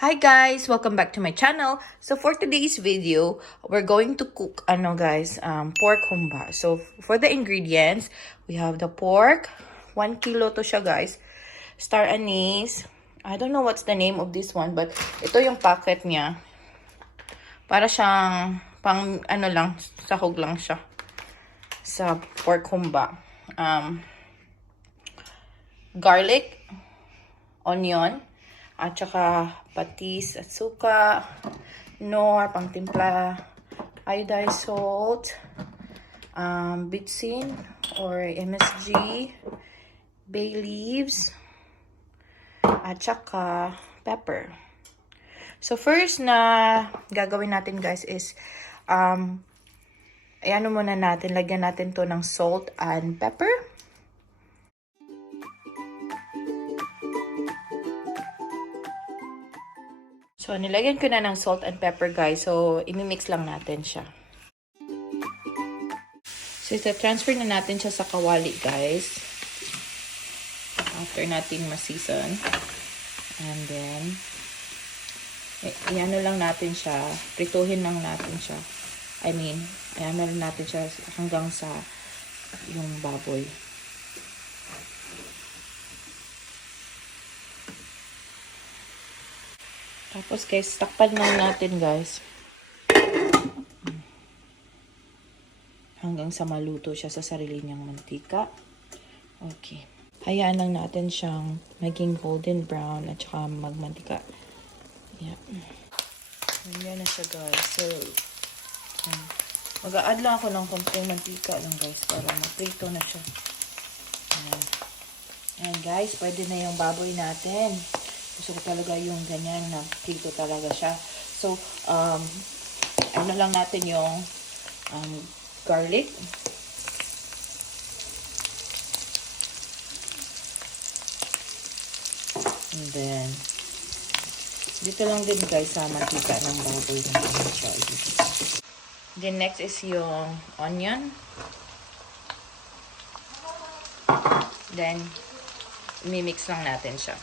Hi guys, welcome back to my channel. So for today's video, we're going to cook pork humba. So for the ingredients, we have the pork, 1 kilo to siya guys. Star anise. I don't know what's the name of this one, but ito yung packet niya. Para siyang pang sahog lang siya sa pork humba. Garlic, onion, at saka patis at suka, nor, pangtimpla, iodized salt, bitsin or MSG, bay leaves, at saka pepper. So first na gagawin natin guys is muna natin, lagyan natin to ng salt and pepper. So, nilagyan ko na ng salt and pepper, guys. So, imimix lang natin siya. So, ita-transfer na natin siya sa kawali, guys. After natin ma-season. And then, iano lang natin siya. Prituhin lang natin siya. Iano lang natin siya hanggang sa yung baboy. Tapos guys, takpan lang natin guys. Hanggang sa maluto siya sa sarili niyang mantika. Okay. Hayaan lang natin siyang maging golden brown at saka magmantika. Yeah. Ganyan na siya guys. So, mag-a-add lang ako ng konting mantika lang guys para maprito na siya. Ayan guys, pwede na yung baboy natin. Gusto ko talaga yung ganyan na prito talaga siya. So, ano lang natin yung garlic. And then, dito lang din guys sa mantika ng baboy natin siya. Then next is yung onion. Then, mimix lang natin siya.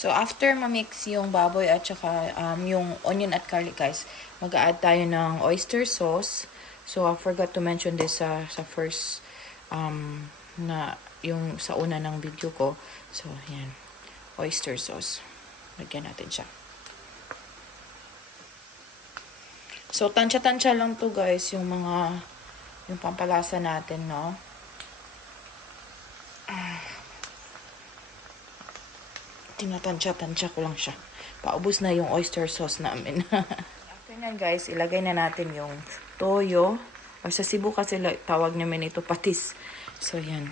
So, after ma-mix yung baboy at saka yung onion at garlic, guys, mag-a-add tayo ng oyster sauce. So, I forgot to mention this sa first, yung sa una ng video ko. So, yan. Oyster sauce. Lagyan natin siya. So, tansya-tansya lang to guys, yung pampalasa natin, no? Tinatansya-tansya ko lang siya. Paubos na yung oyster sauce namin. After nyan guys, ilagay na natin yung toyo. O sa Cebu kasi tawag namin ito patis. So yan.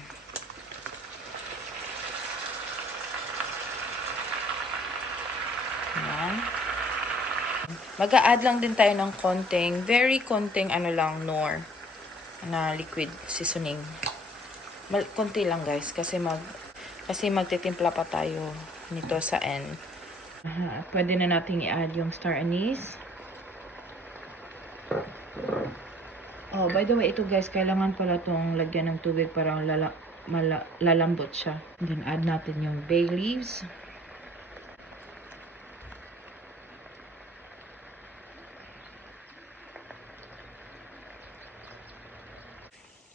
Yan. Mag-a-add lang din tayo ng very konting nor na liquid seasoning. Konti lang guys kasi magtitimpla pa tayo nito sa end. Pwede na nating i-add yung star anise. Oh, by the way, ito guys, kailangan pala itong lagyan ng tubig para lalambot siya. Then add natin yung bay leaves.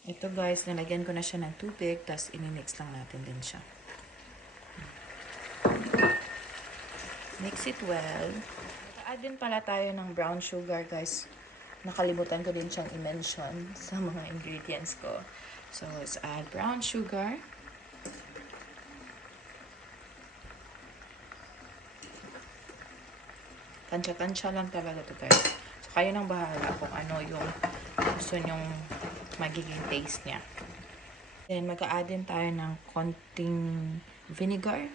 Ito guys, nalagyan ko na siya ng tubig, tapos inimix lang natin din siya. Mix it well. Add din pala tayo ng brown sugar guys. Nakalimutan ko din siyang i-mention sa mga ingredients ko. So, let's add brown sugar. Tansya-tansya lang talaga to guys. So, kayo nang bahala kung ano yung gusto nyong magiging taste niya. Then, mag-a-add din tayo ng konting vinegar.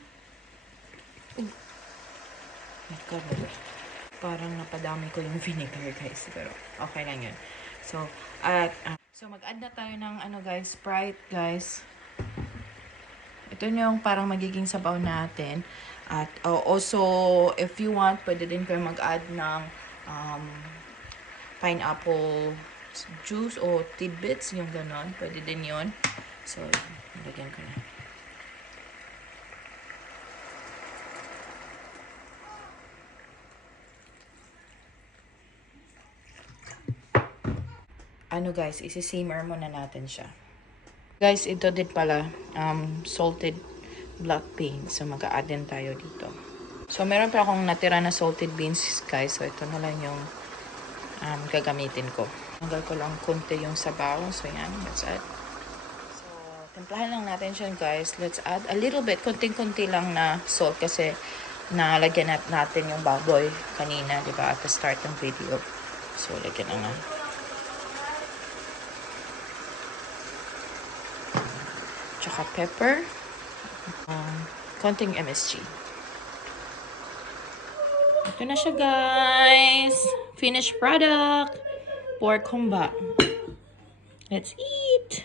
Parang napadami ko yung vinegar guys, pero okay lang yun. So, mag-add na tayo ng guys, Sprite guys. Ito yung parang magiging sabaw natin. At also, if you want, pwede din kayo mag-add ng pineapple juice o tidbits, yung ganon. Pwede din yun. So, lagyan ko na. Ano guys, isi-simmer muna natin siya. Guys, ito din pala, salted black beans. So, mag-a-add din tayo dito. So, meron pa akong natira na salted beans, guys. So, ito na lang yung gagamitin ko. Tanggal ko lang konti yung sabaw. So, yan. Let's add. So, timplahan lang natin siya, guys. Let's add a little bit. Konting-konti lang na salt kasi nalagyan natin yung baboy kanina, di ba? At the start ng video. So, lagyan na nga. Tsaka pepper. Konting MSG. Ito na siya, guys. Finished product. Pork humba. Let's eat.